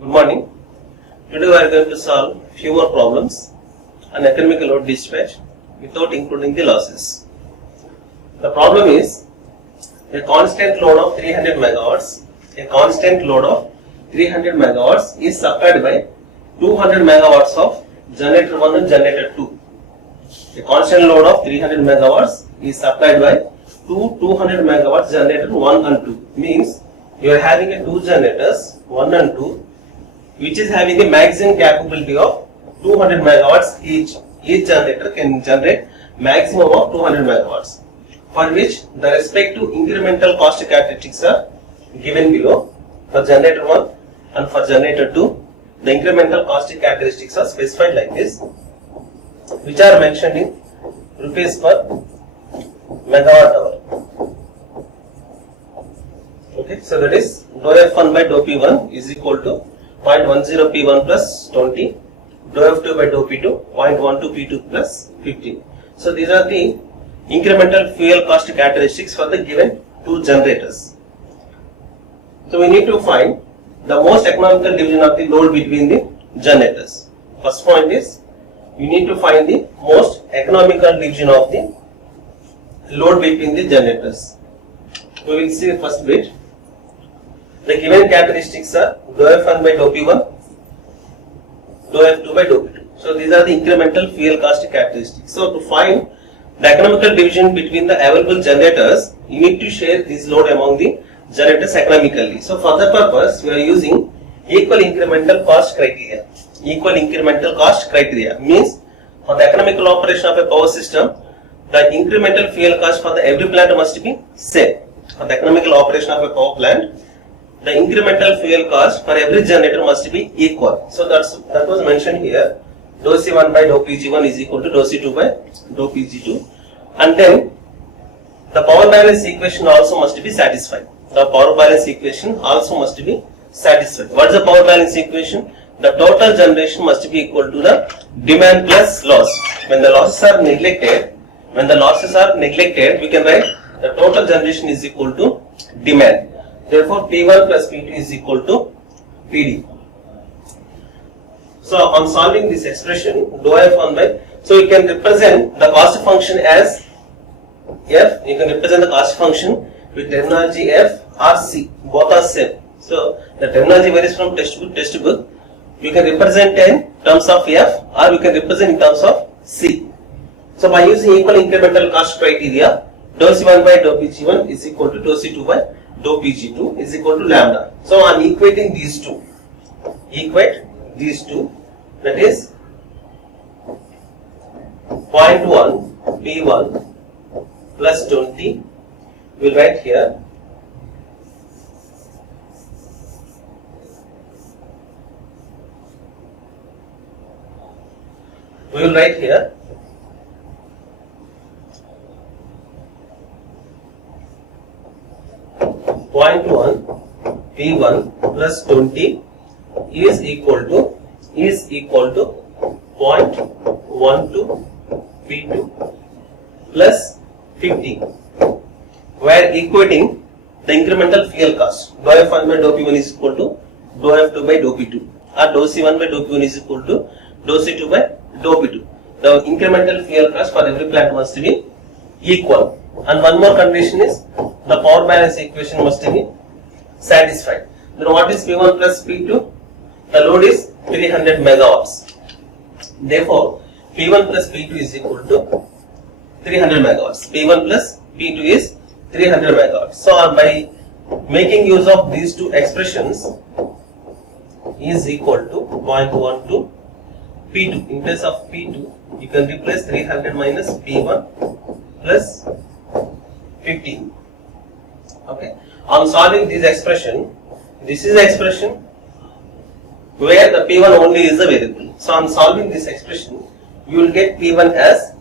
Good morning. Today we are going to solve few more problems on economic load dispatch without including the losses. The problem is a constant load of 300 megawatts. A constant load of 300 megawatts is supplied by 200 megawatts of generator 1 and generator 2. A constant load of 300 megawatts is supplied by 200 megawatts generator 1 and 2. Means you are having a two generators 1 and 2 which is having a maximum capability of 200 megawatts each. Each generator can generate maximum of 200 megawatts, for which the respective incremental cost characteristics are given below. For generator 1 and for generator 2, the incremental cost characteristics are specified like this, which are mentioned in rupees per megawatt hour. Okay, so that is dou F1 by dou P1 is equal to 0.10 P1 plus 20, dou F2 by dou P2 0.12 P2 plus 15. So these are the incremental fuel cost characteristics for the given two generators. So we need to find the most economical division of the load between the generators. First point is you need to find the most economical division of the load between the generators. We will see the first bit. The given characteristics are dou F1 by dou P1, dou F2 by dou P2. So these are the incremental fuel cost characteristics. So to find the economical division between the available generators, you need to share this load among the generators economically. So for that purpose, we are using equal incremental cost criteria. Equal incremental cost criteria means for the economical operation of a power system, the incremental fuel cost for the every plant must be same. For the economical operation of a power plant, the incremental fuel cost for every generator must be equal. So that was mentioned here. Dou C1 by dou Pg1 is equal to dou C2 by dou Pg2, and then the power balance equation also must be satisfied. The power balance equation also must be satisfied. What is the power balance equation? The total generation must be equal to the demand plus loss. When the losses are neglected, we can write the total generation is equal to demand. Therefore, P1 plus P2 is equal to PD. So, on solving this expression, dou F1 by, so you can represent the cost function as F, you can represent the cost function with terminology F or C, both are same. So, the terminology varies from textbook to textbook. You can represent in terms of F or you can represent in terms of C. So, by using equal incremental cost criteria, dou C1 by dou Pg1 is equal to dou C2 by dou Pg2 is equal to lambda. So, I am equating these two. Equate these two, that is 0.1 P1 plus 20, we will write here, we will write here 0.1 P1 plus 20 is equal to 0.12 P2 plus 50. We are equating the incremental fuel cost. Dou F1 by dou P1 is equal to dou F2 by dou P2, or dou C1 by dou P1 is equal to dou C2 by dou P2. The incremental fuel cost for every plant must be equal. And one more condition is the power balance equation must be satisfied. Then what is P1 plus P2? The load is 300 megawatts. Therefore, P1 plus P2 is equal to 300 megawatts. P1 plus P2 is 300 megawatts. So, by making use of these two expressions is equal to 0.12 P2. In place of P2, you can replace 300 minus P1 plus 15. Okay. On solving this expression, this is the expression where the P1 only is a variable. So on solving this expression, you will get P1 as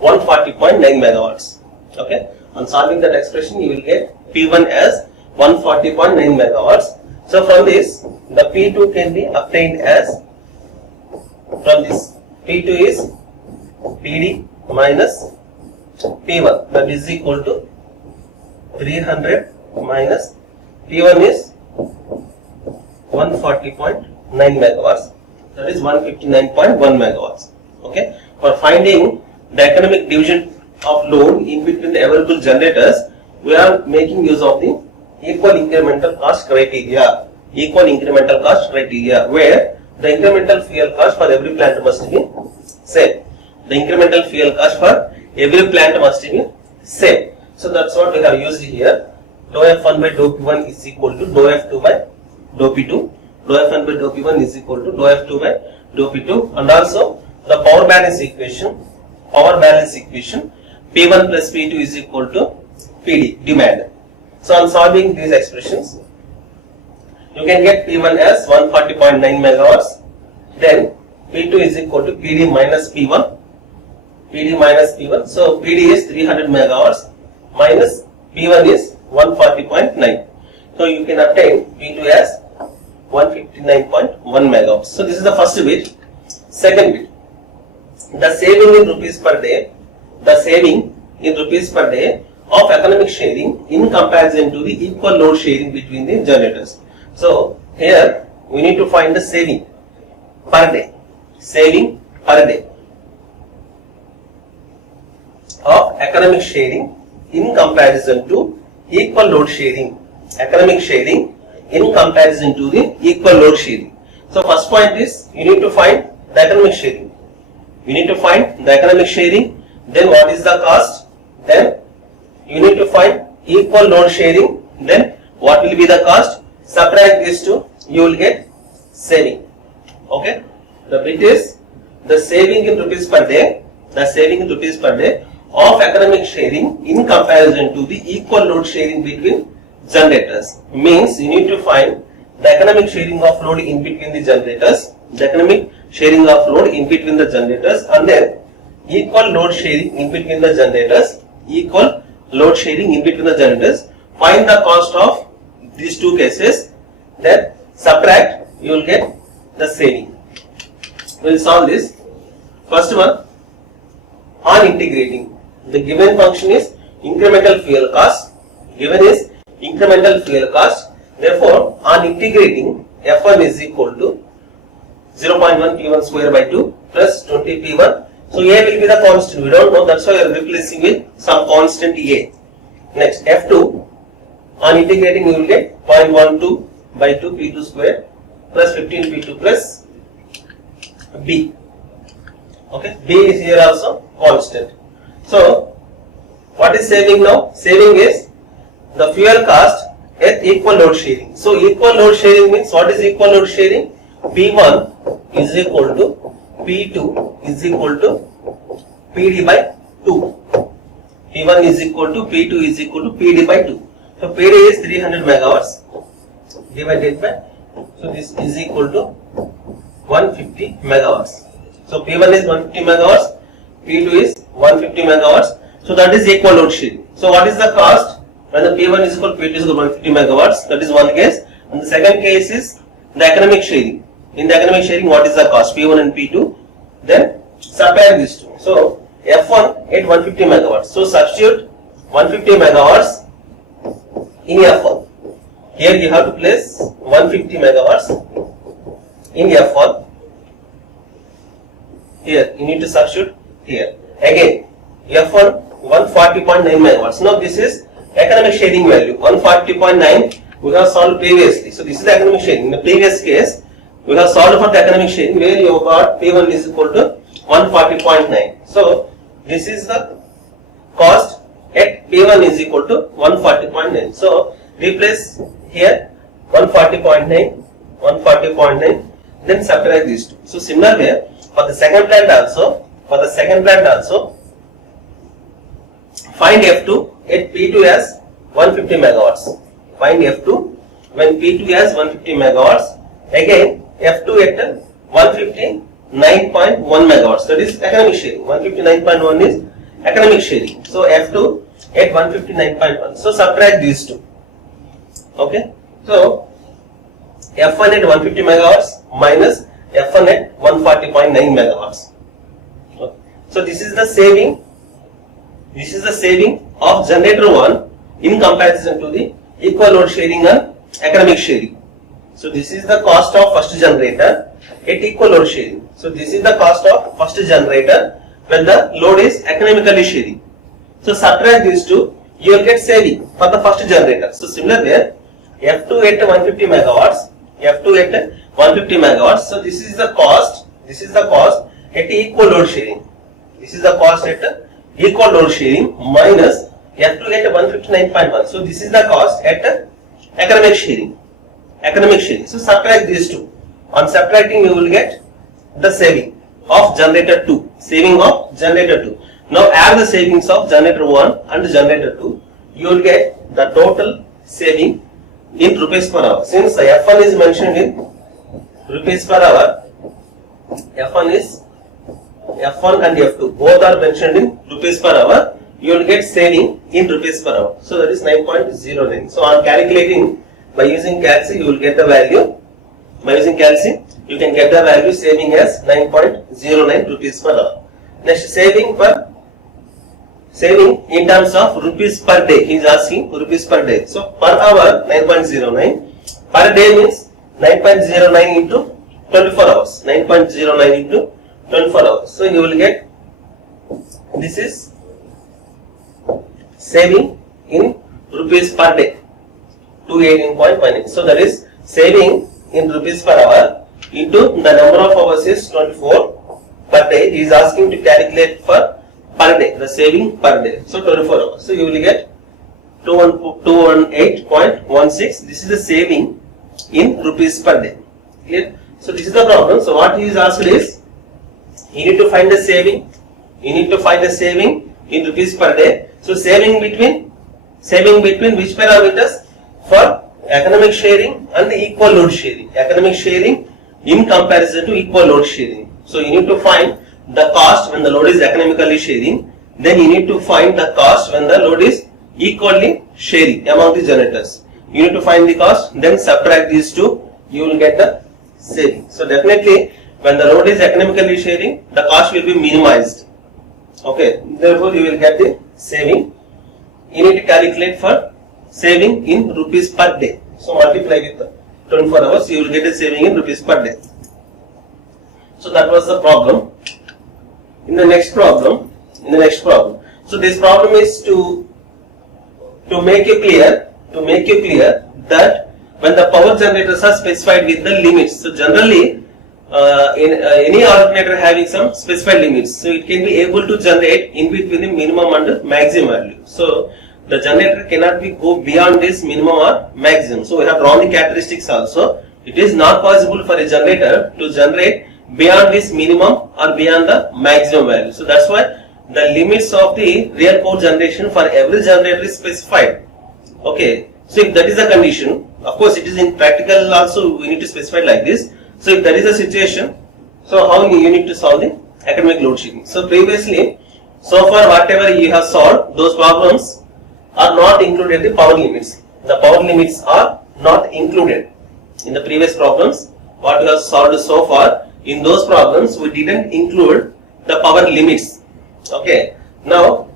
140.9 megawatts. Okay. On solving that expression, you will get P1 as 140.9 megawatts. So from this, the P2 can be obtained as, from this, P2 is PD minus P1, that is equal to 300 minus P1 is 140.9 megawatts. That is 159.1 megawatts. Okay. For finding the economic division of load in between the available generators, we are making use of the equal incremental cost criteria. Equal incremental cost criteria, where the incremental fuel cost for every plant must be same. The incremental fuel cost for every plant must be same. So that's what we have used here. Dou F1 by dou P1 is equal to dou F2 by dou P2. Dou F1 by dou P1 is equal to dou F2 by dou P2, and also the power balance equation. P1 plus P2 is equal to PD, demand. So on solving these expressions, you can get P1 as 140.9 megawatts. Then P2 is equal to PD minus P1. So PD is 300 megawatts minus P1 is 140.9. So you can obtain P2 as 159.1 megawatts. So this is the first bit. Second bit, the saving in rupees per day. The saving in rupees per day of economic sharing in comparison to the equal load sharing between the generators. So here we need to find the saving per day. Saving per day of economic sharing in comparison to equal load sharing. Economic sharing in comparison to the equal load sharing. So first point is you need to find the economic sharing. You need to find the economic sharing. Then what is the cost? Then you need to find equal load sharing. Then what will be the cost? Subtract these two, you will get saving. Okay. The bit is the saving in rupees per day. The saving in rupees per day of economic sharing in comparison to the equal load sharing between generators. Means you need to find the economic sharing of load in between the generators. The economic sharing of load in between the generators, and then equal load sharing in between the generators. Equal load sharing in between the generators. Find the cost of these two cases. Then subtract, you will get the saving. We will solve this. First one, on integrating. The given function is incremental fuel cost. Given is incremental fuel cost. Therefore, on integrating, F1 is equal to 0.1 P1 square by 2 plus 20 P1. So A will be the constant. We don't know. That's why we are replacing with some constant A. Next, F2. On integrating, you will get 0.12 by 2 P2 square plus 15 P2 plus B. Okay. B is here also constant. So, what is saving now? Saving is the fuel cost at equal load sharing. So, equal load sharing means what is equal load sharing? P1 is equal to P2 is equal to PD by 2. P1 is equal to P2 is equal to PD by 2. So, PD is 300 megawatts divided by, so this is equal to 150 megawatts. So, P1 is 150 megawatts, P2 is 150 megawatts. So, that is equal load sharing. So, what is the cost when the P1 is equal to P2 is equal to 150 megawatts? That is one case. And the second case is the economic sharing. In the economic sharing, what is the cost? P1 and P2. Then subtract these two. So F1 at 150 megawatts. So substitute 150 megawatts in F1. Here you have to place 150 megawatts in F1. Here you need to substitute here. Again F1 140.9 megawatts. Now this is economic sharing value 140.9 we have solved previously. So this is the economic sharing. In the previous case we have solved for the economic sharing where you got P1 is equal to 140.9. So this is the cost at P1 is equal to 140.9. So replace here 140.9, then subtract these two. So similar way for the second plant also, find F2 at P2 as 150 megawatts. Find F2 when P2 has 150 megawatts. Again F2 at 159.1 megawatts. That is economic sharing. 159.1 is economic sharing. So F2 at 159.1. So subtract these two. Okay. So F1 at 150 megawatts minus F1 at 140.9 megawatts. Okay. So this is the saving. This is the saving of generator 1 in comparison to the equal load sharing and economic sharing. So this is the cost of first generator at equal load sharing. So this is the cost of first generator when the load is economically sharing. So subtract these two, you will get saving for the first generator. So similarly, F2 at 150 megawatts, F2 at 150 megawatts. So this is the cost. This is the cost at equal load sharing. This is the cost at equal load sharing minus F2 at 159.1. So this is the cost at economic sharing. Economic sharing. So subtract these two. On subtracting, you will get the saving of generator 2. Saving of generator 2. Now add the savings of generator 1 and generator 2. You will get the total saving in rupees per hour. Since the F1 is mentioned in rupees per hour, F1 and F2 both are mentioned in rupees per hour. You will get saving in rupees per hour. So that is 9.09. So on calculating by using calci, you will get the value. By using calci, you can get the value saving as 9.09 rupees per hour. Next, saving in terms of rupees per day. He is asking rupees per day. So per hour 9.09. Per day means 9.09 into 24 hours. 9.09 into 24 hours. So you will get, this is saving in rupees per day, 218.18. So that is saving in rupees per hour into the number of hours is 24 per day. He is asking to calculate for per day, the saving per day. So 24 hours. So you will get 218.16. This is the saving in rupees per day. Clear? So this is the problem. So what he is asked is, you need to find the saving. You need to find the saving in rupees per day. So saving between which parameters? For economic sharing and equal load sharing. Economic sharing in comparison to equal load sharing. So you need to find the cost when the load is economically sharing. Then you need to find the cost when the load is equally sharing among the generators. You need to find the cost, then subtract these two, you will get the saving. So definitely when the load is economically sharing, the cost will be minimized. Okay, therefore you will get the saving. You need to calculate for saving in rupees per day. So multiply with the 24 hours, you will get a saving in rupees per day. So that was the problem. In the next problem, so this problem is to make you clear that when the power generators are specified with the limits. So generally, any alternator having some specified limits, so it can be able to generate in between the minimum and maximum value. So the generator cannot go beyond this minimum or maximum. So we have drawn the characteristics also. It is not possible for a generator to generate beyond this minimum or beyond the maximum value. So that's why the limits of the real power generation for every generator is specified. Okay. So if that is the condition, of course it is in practical also we need to specify like this. So if that is the situation, so how you need to solve the economic load sharing. So previously, so far whatever you have solved, those problems are not included in the power limits. The power limits are not included in the previous problems. What we have solved so far, in those problems we didn't include the power limits. Okay. Now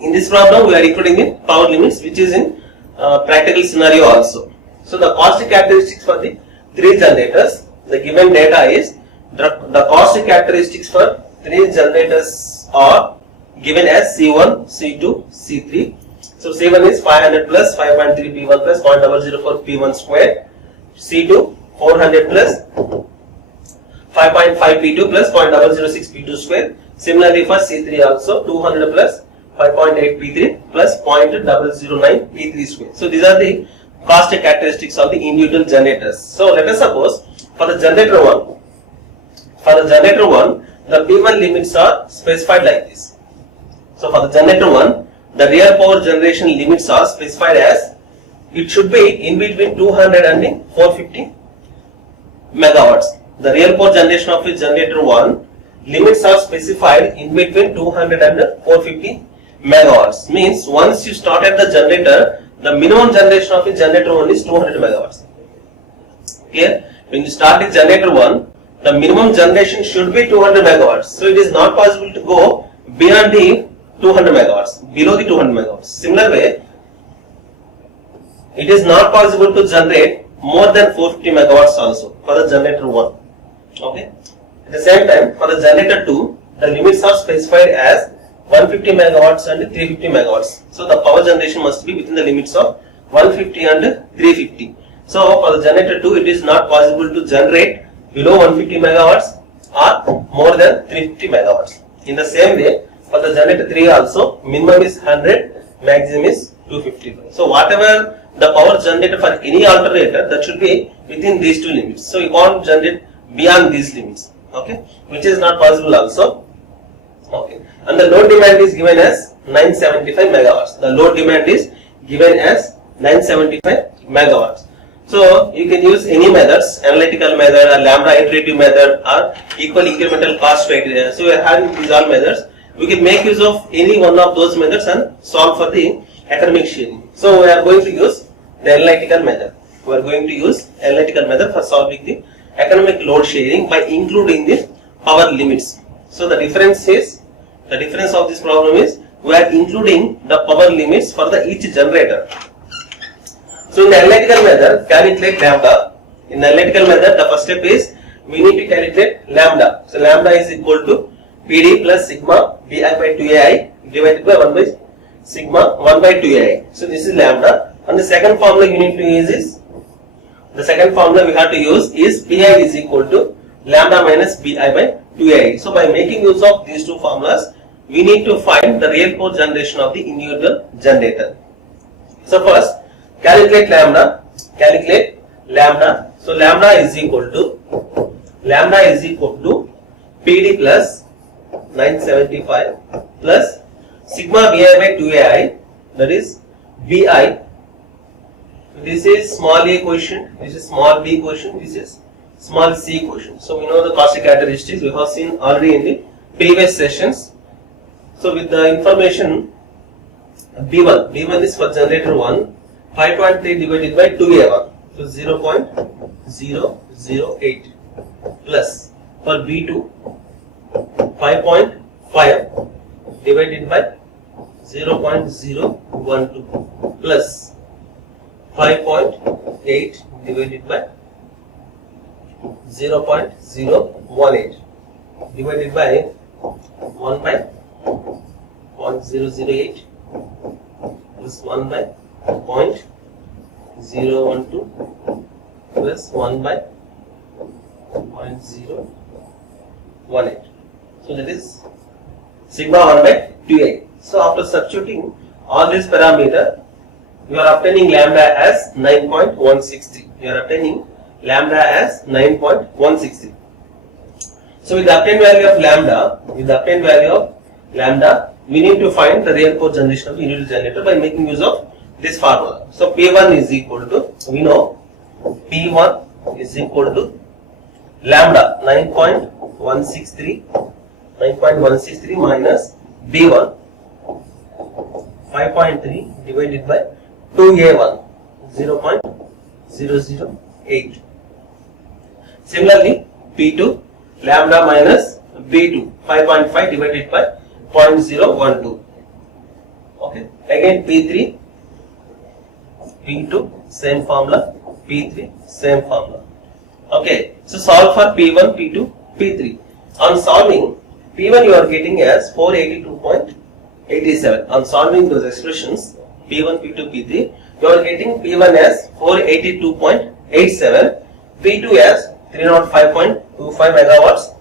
in this problem we are including the power limits, which is in practical scenario also. So the cost characteristics for the three generators, the given data is the cost characteristics for three generators are given as C1, C2, C3. So C1 is 500 plus 5.3 P1 plus 0.004 P1 square. C2 400 plus 5.5 P2 plus 0.006 P2 square. Similarly for C3 also 200 plus 5.8 P3 plus 0.009 P3 square. So these are the cost characteristics of the individual generators. So let us suppose for the generator 1, the P1 limits are specified like this. So for the generator 1, the real power generation limits are specified as, it should be in between 200 and 450 megawatts. The real power generation of the generator 1 limits are specified in between 200 and 450 megawatts. Means once you started the generator, the minimum generation of the generator 1 is 200 megawatts. Clear? When you start the generator 1, the minimum generation should be 200 megawatts. So it is not possible to go beyond the 200 megawatts, below the 200 megawatts. Similar way, it is not possible to generate more than 450 megawatts also for the generator 1. Okay. At the same time, for the generator 2, the limits are specified as 150 megawatts and 350 megawatts. So the power generation must be within the limits of 150 and 350. So for the generator 2, it is not possible to generate below 150 megawatts or more than 350 megawatts. In the same way, for the generator 3 also, minimum is 100, maximum is 250. So whatever the power generated for any alternator, that should be within these two limits. So you can't generate beyond these limits, okay, which is not possible also. Okay, and the load demand is given as 975 megawatts. The load demand is given as 975 megawatts. So you can use any methods, analytical method or lambda iterative method or equal incremental cost criteria. So we are having these all methods. We can make use of any one of those methods and solve for the economic sharing. So we are going to use the analytical method. We are going to use analytical method for solving the economic load sharing by including the power limits. So the difference of this problem is we are including the power limits for the each generator. So in the analytical method, calculate lambda. In the analytical method, the first step is we need to calculate lambda. So lambda is equal to PD plus sigma Bi by 2Ai divided by 1 by sigma 1 by 2Ai. So this is lambda. And the second formula you need to use is, the second formula we have to use is Pi is equal to lambda minus Bi by 2Ai. So by making use of these two formulas, we need to find the real power generation of the individual generator. So first, calculate lambda. So lambda is equal to PD plus 975 plus sigma Bi by 2Ai, that is Bi. This is small a quotient, this is small b quotient, this is small c quotient. So we know the caustic characteristics, we have seen already in the previous sessions. So with the information B1 is for generator 1, 5.3 divided by 2A1, so 0.008 plus for B2, 5.5 divided by 0.012 plus 5.8 divided by 0.018 divided by 1 by 0.008 plus 1 by 0.012 plus 1 by 0.018. So that is sigma 1 by 2a. So after substituting all these parameters, you are obtaining lambda as 9.163. You are obtaining lambda as 9.163. So with the obtained value of lambda, we need to find the real power generation of the individual generator by making use of this formula. So P1 is equal to, we know P1 is equal to lambda 9.163 minus B1 5.3 divided by 2A1 0.008. Similarly, P2 lambda minus B2 5.5 divided by 0.012. Okay. Again P3, P2 same formula, P3 same formula. Okay. So solve for P1, P2, P3. On solving P1 you are getting as 482.87. On solving those expressions P1, P2, P3, you are getting P1 as 482.87, P2 as 305.25 megawatts,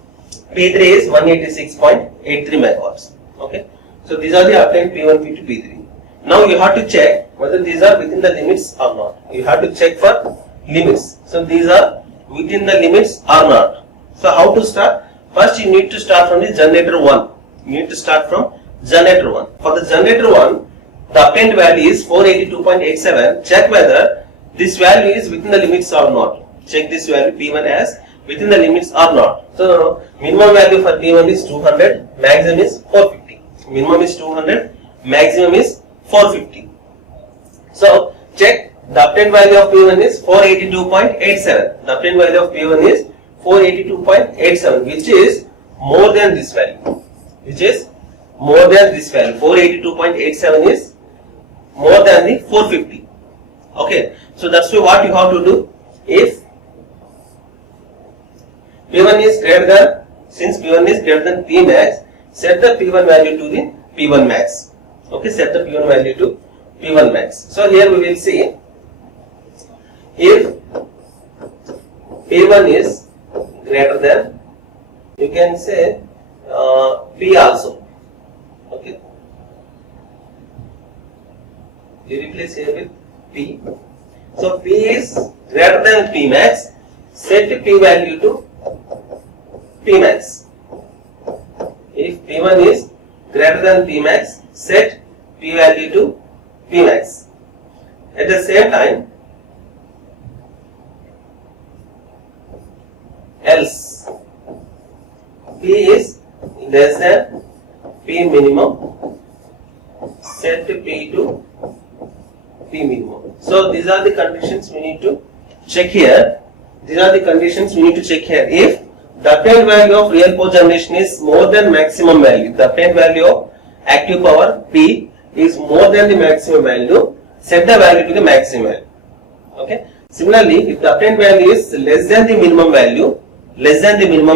P3 is 186.83 megawatts. Okay. So these are the obtained P1, P2, P3. Now you have to check whether these are within the limits or not. You have to check for limits. So these are within the limits or not. So how to start? First you need to start from the generator 1. You need to start from generator 1. For the generator 1, the obtained value is 482.87. Check whether this value is within the limits or not. Check this value P1 as within the limits or not. So minimum value for P1 is 200, maximum is 450. Minimum is 200, maximum is 450. So check the obtained value of P1 is 482.87. The obtained value of P1 is 482.87, which is more than this value. 482.87 is more than the 450. Okay. So that's why what you have to do. if P1 is greater than, since P1 is greater than P max, set the P1 value to the P1 max. Okay, set the P1 value to P1 max. So here we will see if P1 is greater than, you can say P also. Okay, you replace here with P. So P is greater than P max, set P value to P max. If P1 is greater than P max, set P value to P max. At the same time, else P is less than P minimum, set P to P minimum. So these are the conditions we need to check here. These are the conditions we need to check here. If the obtained value of real power generation is more than maximum value, the obtained value of active power P is more than the maximum value, set the value to the maximum value. Okay. Similarly, if the obtained value is less than the minimum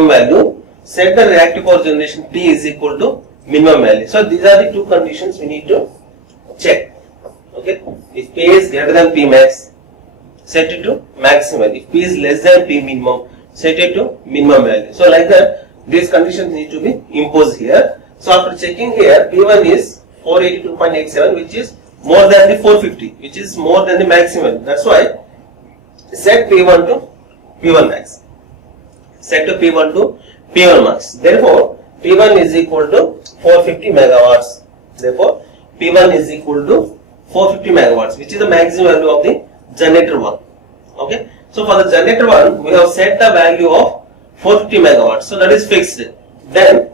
value, set the reactive power generation P is equal to minimum value. So these are the two conditions we need to check. Okay. If P is greater than P max, set it to maximum. If P is less than P minimum, set it to minimum value. So like that, these conditions need to be imposed here. So after checking here, P1 is 482.87, which is more than the 450, which is more than the maximum. That's why set P1 to P1 max. Set to P1 to P1 max. Therefore, P1 is equal to 450 megawatts. Therefore, P1 is equal to 450 megawatts, which is the maximum value of the generator 1. Okay. So for the generator 1, we have set the value of 450 megawatts. So that is fixed. Then,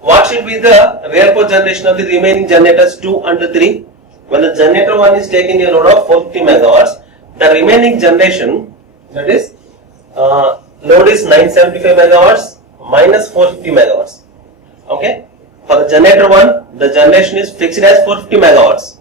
what should be the real power generation of the remaining generators 2 and 3? When the generator 1 is taking a load of 450 megawatts, the remaining generation, that is, load is 975 megawatts minus 450 megawatts. Okay. For the generator 1, the generation is fixed as 450 megawatts.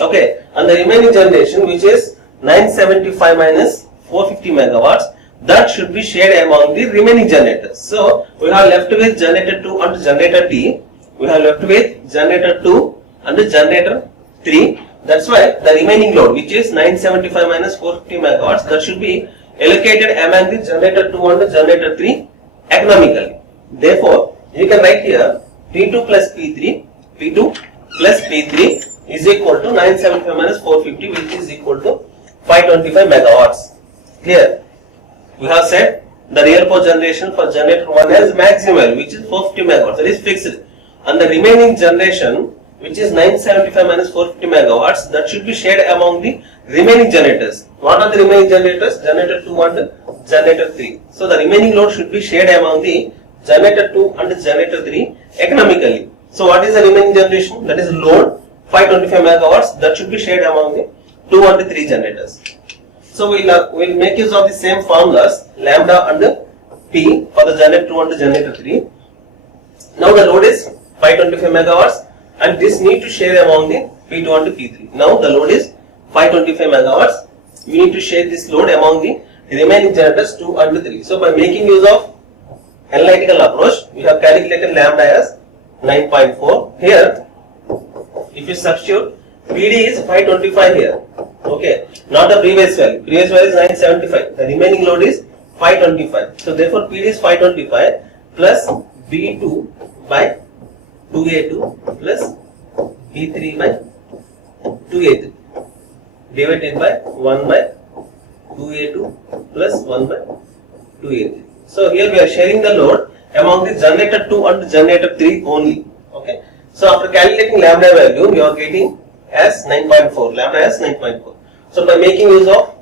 Okay. And the remaining generation, which is 975 minus 450 megawatts, that should be shared among the remaining generators. So we have left with generator 2 and generator T. We have left with generator 2 and generator 3. That's why the remaining load, which is 975 minus 450 megawatts, that should be allocated among the generator 2 and generator 3 economically. Therefore, you can write here P2 plus P3, P2 plus P3 is equal to 975 minus 450, which is equal to 525 megawatts. Here, we have said the real power generation for generator 1 as maximum, which is 450 megawatts, that is fixed. And the remaining generation, which is 975 minus 450 megawatts, that should be shared among the remaining generators. What are the remaining generators? Generator 2 and generator 3. So the remaining load should be shared among the generator 2 and generator 3 economically. So what is the remaining generation? That is load 525 megawatts, that should be shared among the 2 and 3 generators. So we'll make use of the same formulas, lambda and P for the generator 2 and generator 3. Now the load is 525 megawatts and this need to share among the P2 and P3. Now the load is 525 megawatts. We need to share this load among the remaining generators 2 and 3. So by making use of analytical approach, we have calculated lambda as 9.4. Here, if you substitute, PD is 525 here. Okay, not the previous value. Previous value is 975. The remaining load is 525. So therefore, PD is 525 plus B2 by 2A2 plus B3 by 2A3 divided by 1 by 2A2 plus 1 by 2A3. So here we are sharing the load among the generator 2 and generator 3 only. Okay. So after calculating lambda value, we are getting as 9.4. Lambda as 9.4. So by making use of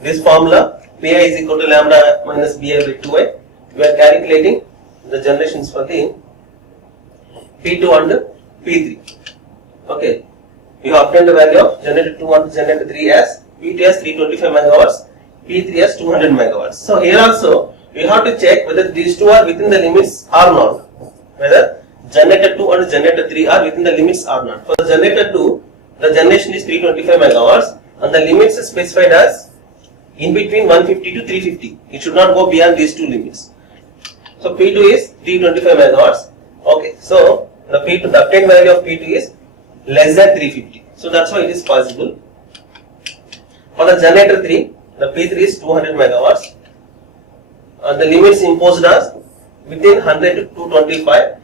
this formula, Pi is equal to lambda minus Bi by 2i, we are calculating the generations for the P2 and P3. Okay. You have obtained the value of generator 2 and generator 3 as P2 as 325 megawatts, P3 as 200 megawatts. So here also we have to check whether these two are within the limits or not. Whether generator 2 and generator 3 are within the limits or not. For the generator 2, the generation is 325 megawatts and the limits is specified as in between 150 to 350. It should not go beyond these two limits. So P2 is 325 megawatts. Okay, so the P2, the obtained value of P2 is less than 350. So that's why it is possible. For the generator 3, the P3 is 200 megawatts. The limits imposed as within 100 to 225.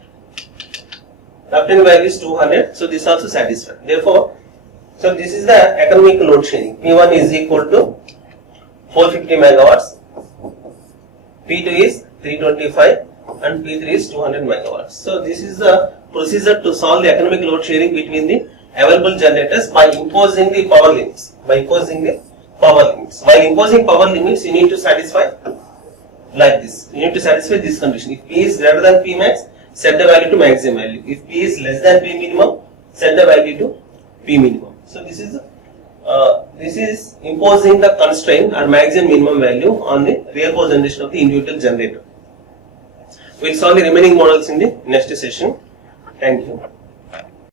The obtained value is 200. So this also satisfied. Therefore, so this is the economic load sharing. P1 is equal to 450 megawatts. P2 is 325 and P3 is 200 megawatts. So this is the procedure to solve the economic load sharing between the available generators by imposing the power limits. While imposing power limits, you need to satisfy like this. You need to satisfy this condition. If P is greater than P max, set the value to maximum value. If P is less than P minimum, set the value to P minimum. So this is imposing the constraint or maximum minimum value on the real power generation of the individual generator. We will solve the remaining models in the next session. Thank you.